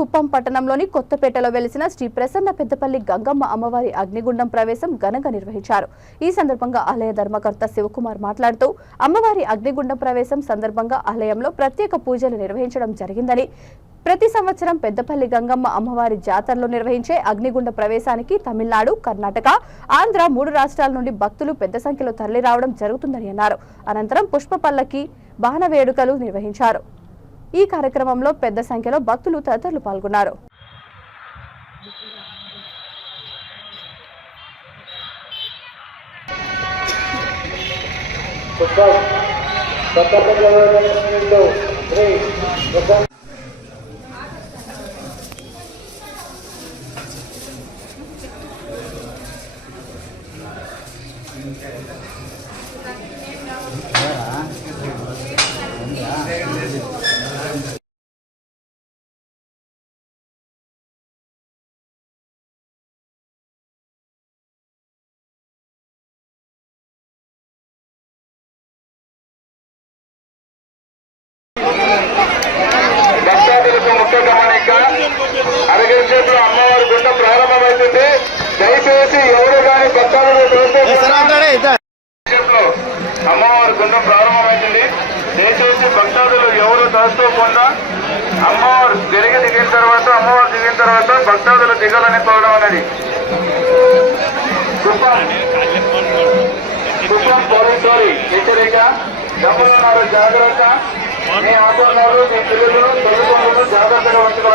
కుప్పం పట్టణంలోని కొత్తపేటలో వెలిసిన శ్రీ ప్రసన్న పెద్దపల్లి గంగమ్మ అమ్మవారి అగ్నిగుండం ప్రవేశం ఘనంగా నిర్వహించారు। ఈ సందర్భంగా ఆలయ ధర్మకర్త శివకుమార్ మాట్లాడుతూ అమ్మవారి అగ్నిగుండం ప్రవేశం సందర్భంగా ఆలయంలో ప్రత్యేక పూజలు నిర్వహించడం జరిగిందని, ప్రతి సంవత్సరం పెద్దపల్లి గంగమ్మ అమ్మవారి జాతరలో నిర్వహించే అగ్నిగుండ ప్రవేశానికి తమిళనాడు, కర్ణాటక, ఆంధ్ర 3 రాష్ట్రాల నుండి భక్తులు పెద్ద సంఖ్యలో తరలి రావడం జరుగుతుందని అన్నారు। అనంతరం పుష్ప పల్లకి వాహన వేడుకలు నిర్వహించారు। ఈ కార్యక్రమంలో పెద్ద సంఖ్యలో భక్తులు తదితరులు పాల్గొన్నారు। అరగంటలో అమ్మవారి గుండ ప్రారంభమైంది। దయచేసి ఎవరు కానీ భక్తులు అమ్మవారి గుండం ప్రారంభమైంది। దయచేసి భక్తాదులు ఎవరు తలుచుకోకుండా అమ్మవారు దిగిన తర్వాత భక్తాదులు దిగాలని కోరడం అనేది। కుప్పం పోలీసు వారి హెచ్చరిక, దమ్ములున్నారు జాగ్రత్త, మీ ఆటోన్నారు, మీ పిల్లలు తల్లిదండ్రులు జాగ్రత్తగా ఉంచుకోవాలి।